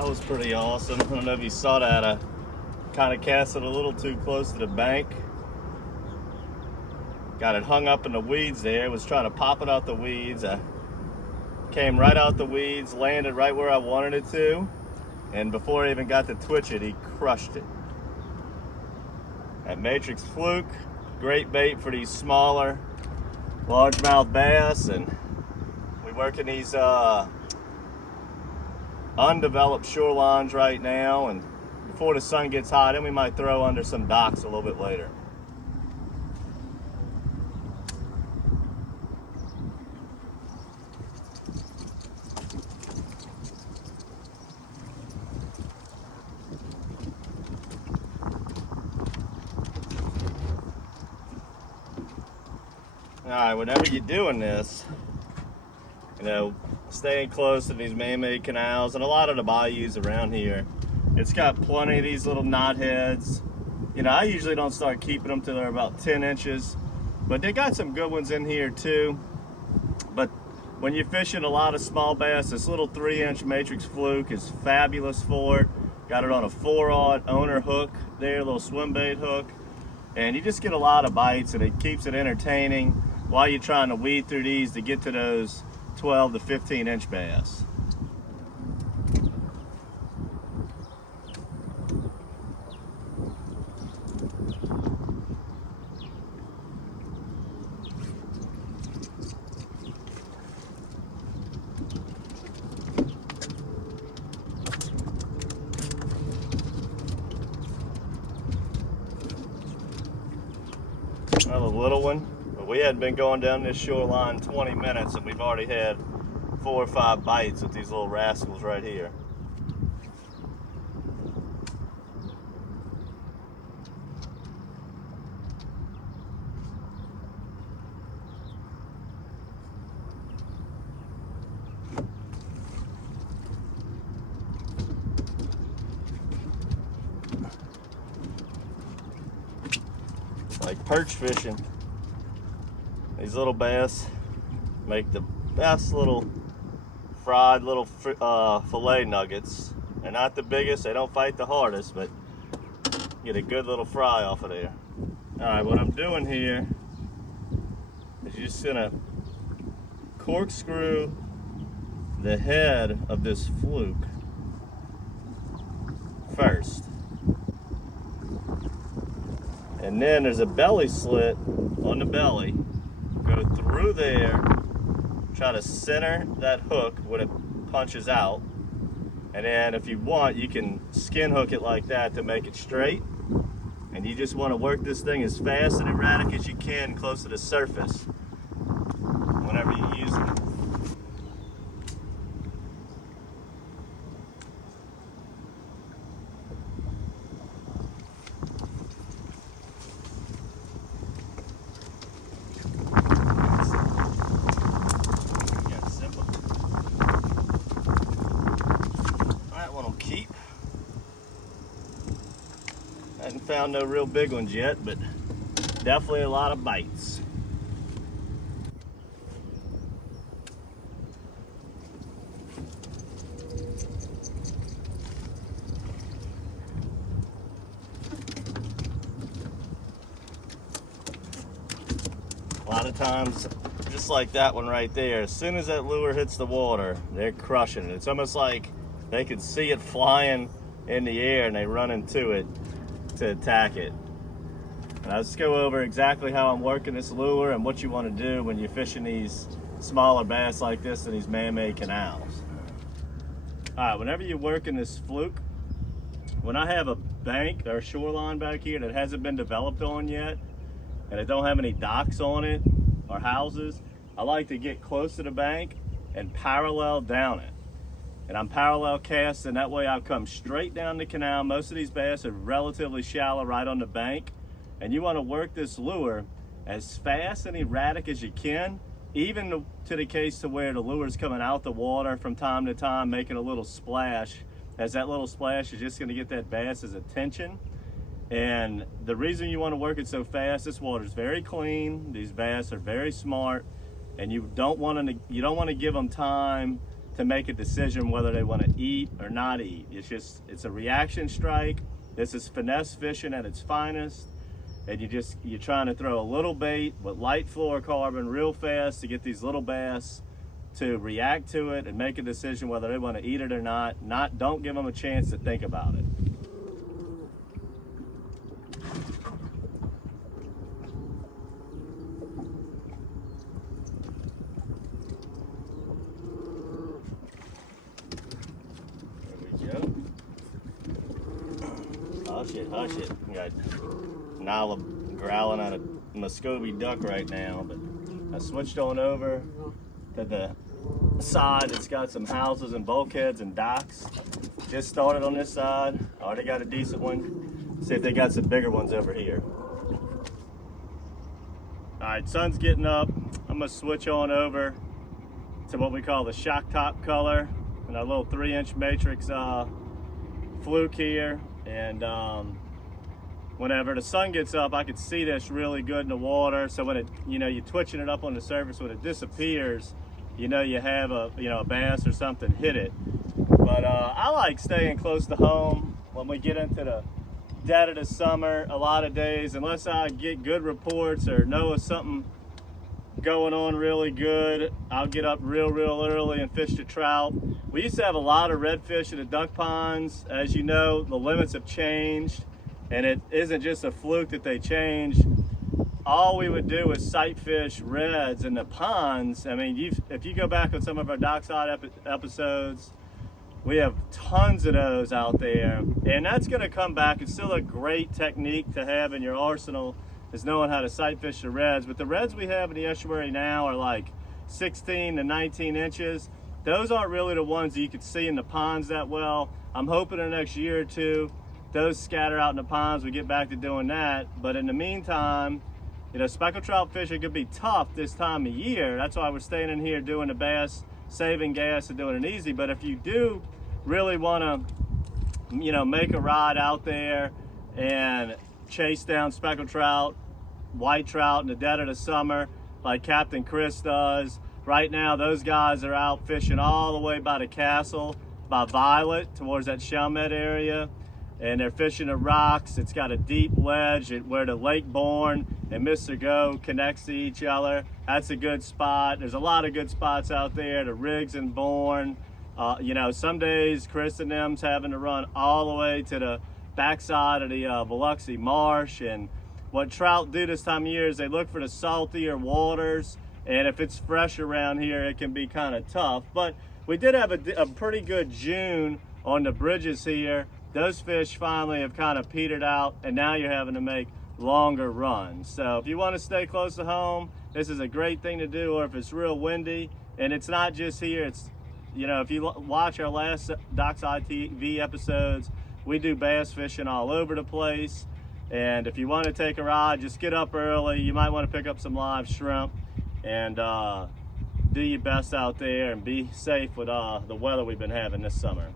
That was pretty awesome. I don't know if you saw that. I kind of cast it a little too close to the bank. Got it hung up in the weeds there. Was trying to pop it out the weeds. I came right out the weeds, landed right where I wanted it to. And before I even got to twitch it, he crushed it. That Matrix Fluke, great bait for these smaller largemouth bass. And we work in these undeveloped shorelines right now, and before the sun gets hot, then we might throw under some docks a little bit later. All right, whenever you're doing this, you know, staying close to these man-made canals and a lot of the bayous around here, it's got plenty of these little knotheads. You know, I usually don't start keeping them till they're about 10 inches, but they got some good ones in here too. But when you're fishing a lot of small bass, this little 3-inch Matrix Fluke is fabulous for it. Got it on a 4-aught owner hook there, a little swim bait hook, and you just get a lot of bites, and it keeps it entertaining while you're trying to weed through these to get to those 12 to 15-inch bass. Another little one. We hadn't been going down this shoreline 20 minutes and we've already had 4 or 5 bites with these little rascals right here. Like perch fishing. These little bass make the best little fried little fillet nuggets. They're not the biggest, they don't fight the hardest, but get a good little fry off of there. All right, what I'm doing here is just gonna corkscrew the head of this fluke first. And then there's a belly slit on the belly. Go through there, try to center that hook when it punches out. And then if you want, you can skin hook it like that to make it straight. And you just want to work this thing as fast and erratic as you can close to the surface whenever you use it. Hadn't found no real big ones yet, but definitely a lot of bites. A lot of times, just like that one right there, as soon as that lure hits the water, they're crushing it. It's almost like they can see it flying in the air and they run into it to attack it. And I'll just go over exactly how I'm working this lure and what you want to do when you're fishing these smaller bass like this in these man-made canals. All right, whenever you're working this fluke, when I have a bank or shoreline back here that hasn't been developed on yet, and it don't have any docks on it or houses, I like to get close to the bank and parallel down it. And I'm parallel casting, that way I'll come straight down the canal. Most of these bass are relatively shallow right on the bank. And you want to work this lure as fast and erratic as you can, even to the case to where the lure's coming out the water from time to time, making a little splash. As that little splash is just going to get that bass's attention. And the reason you want to work it so fast, this water's very clean, these bass are very smart, and you don't want to give them time to make a decision whether they want to eat or not eat. It's a reaction strike. This is finesse fishing at its finest. And you're trying to throw a little bait with light fluorocarbon real fast to get these little bass to react to it and make a decision whether they want to eat it or not. Don't give them a chance to think about it. There we go. Hush it. We got Nala growling at a Muscovy duck right now, but I switched on over to the side. It's got some houses and bulkheads and docks. Just started on this side. Already got a decent one. See if they got some bigger ones over here. All right, sun's getting up. I'm gonna switch on over to what we call the shock top color and our little 3-inch matrix Fluke here. And whenever the sun gets up, I can see this really good in the water. So when you're twitching it up on the surface, when it disappears, you have a bass or something hit it. But I like staying close to home when we get into the dead of the summer. A lot of days, unless I get good reports or know of something going on really good, I'll get up real early and fish the trout. We used to have a lot of redfish in the duck ponds. As you know, the limits have changed, and it isn't just a fluke that they changed. All we would do is sight fish reds in the ponds. I mean, if you go back on some of our DockSide episodes, we have tons of those out there, and that's going to come back. It's still a great technique to have in your arsenal, is knowing how to sight fish the reds. But the reds we have in the estuary now are like 16 to 19 inches. Those aren't really the ones that you could see in the ponds that well. I'm hoping in the next year or two, those scatter out in the ponds, we get back to doing that. But in the meantime, speckled trout fishing could be tough this time of year. That's why we're staying in here doing the bass, saving gas and doing it easy. But if you do really want to, make a ride out there and chase down speckled trout, white trout in the dead of the summer, like Captain Chris does. Right now, those guys are out fishing all the way by the castle, by Violet, towards that Chalmette area. And they're fishing the rocks. It's got a deep ledge where the Lake Bourne and Mr. Go connects to each other. That's a good spot. There's a lot of good spots out there, the Riggs and Bourne. Some days Chris and them's having to run all the way to the backside of the Biloxi Marsh. And what trout do this time of year is they look for the saltier waters. And if it's fresh around here, it can be kind of tough. But we did have a pretty good June on the bridges here. Those fish finally have kind of petered out, and now you're having to make longer runs. So if you want to stay close to home, this is a great thing to do. Or if it's real windy, and it's not just here, it's, if you watch our last DockSide TV episodes, we do bass fishing all over the place. And if you want to take a ride, just get up early. You might want to pick up some live shrimp and do your best out there and be safe with the weather we've been having this summer.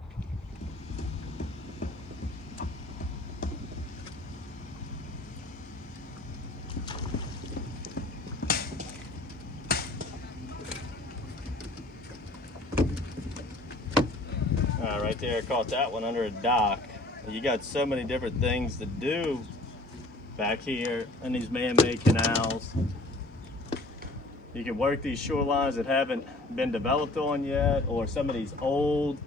Right there, I caught that one under a dock. You got so many different things to do back here in these man-made canals. You can work these shorelines that haven't been developed on yet, or some of these old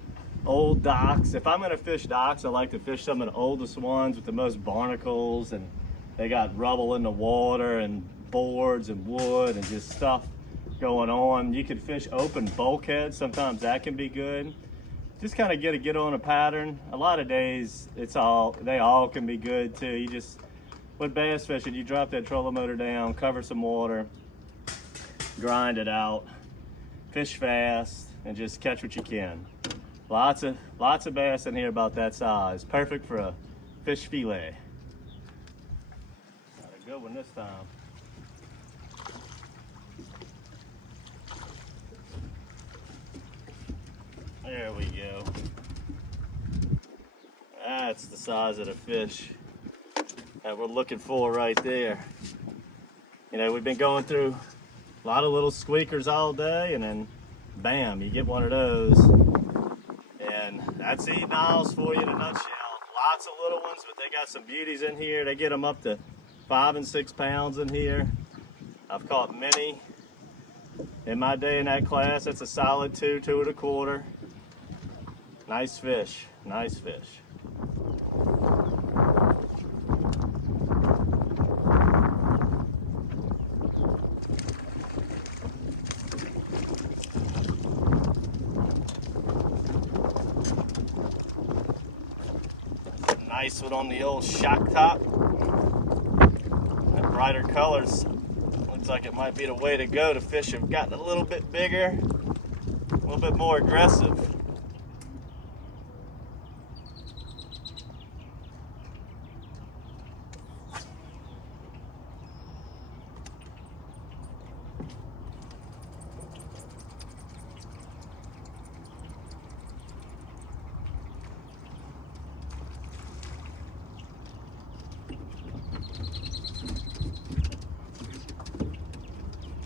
docks. If I'm gonna fish docks, I like to fish some of the oldest ones with the most barnacles, and they got rubble in the water and boards and wood and just stuff going on. You can fish open bulkheads. Sometimes that can be good. Just kind of get on a pattern. A lot of days, they all can be good too. You just, with bass fishing, you drop that trolling motor down, cover some water, grind it out, fish fast, and just catch what you can. Lots of bass in here about that size. Perfect for a fish fillet. Got a good one this time. There we go. That's the size of the fish that we're looking for right there. We've been going through a lot of little squeakers all day, and then bam, you get one of those. And that's eating owls for you in a nutshell. Lots of little ones, but they got some beauties in here. They get them up to 5 and 6 pounds in here. I've caught many in my day in that class. That's a solid 2, 2 1/4. Nice fish, nice fish. Nice one on the old shock top. That brighter colors looks like it might be the way to go. The fish have gotten a little bit bigger, a little bit more aggressive.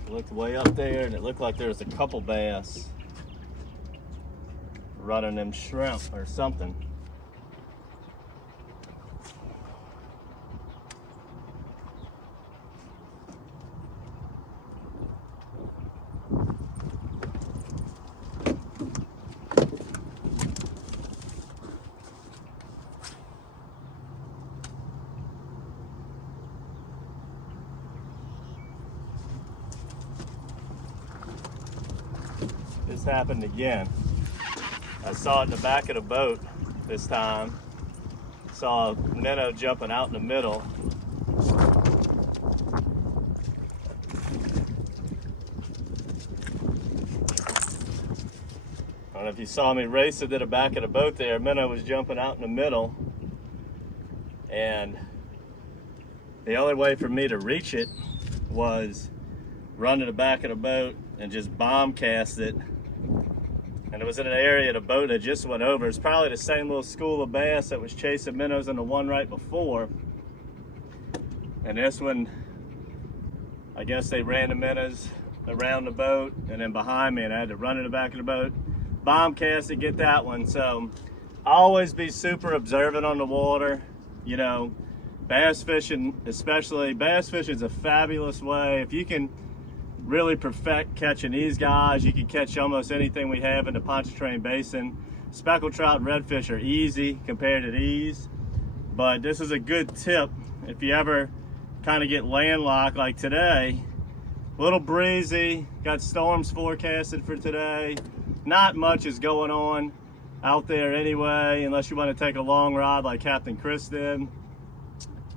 Looked way up there and it looked like there was a couple bass running them shrimp or something. This happened again. I saw it in the back of the boat this time. Saw a minnow jumping out in the middle. I don't know if you saw me race it to the back of the boat there. A minnow was jumping out in the middle. And the only way for me to reach it was run to the back of the boat and just bomb cast it. And it was in an area of the boat that just went over. It's probably the same little school of bass that was chasing minnows in the one right before. And this one, I guess they ran the minnows around the boat and then behind me, and I had to run to the back of the boat, bomb cast it, get that one. So always be super observant on the water. You know, bass fishing, especially bass fishing, is a fabulous way. If you can really perfect catching these guys, you can catch almost anything we have in the Pontchartrain Basin. Speckled trout and redfish are easy compared to these, but this is a good tip if you ever kind of get landlocked like today. A little breezy, got storms forecasted for today. Not much is going on out there anyway, unless you want to take a long rod like Captain Chris did.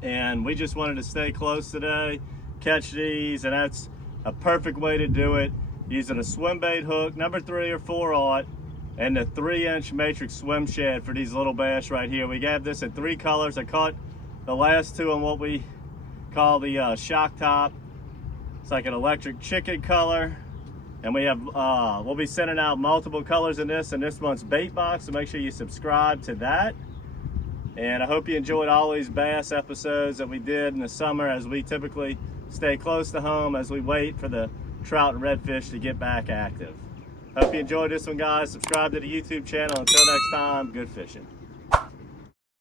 And we just wanted to stay close today, catch these, and that's a perfect way to do it, using a swim bait hook, number 3 or 4/0, and the 3-inch matrix swim shad for these little bass right here. We have this in 3 colors. I caught the last 2 in what we call the shock top. It's like an electric chicken color. And we have, we'll be sending out multiple colors in this, and this one's bait box, so make sure you subscribe to that. And I hope you enjoyed all these bass episodes that we did in the summer, as we typically stay close to home as we wait for the trout and redfish to get back active. Hope you enjoyed this one, guys. Subscribe to the YouTube channel. Until next time, good fishing.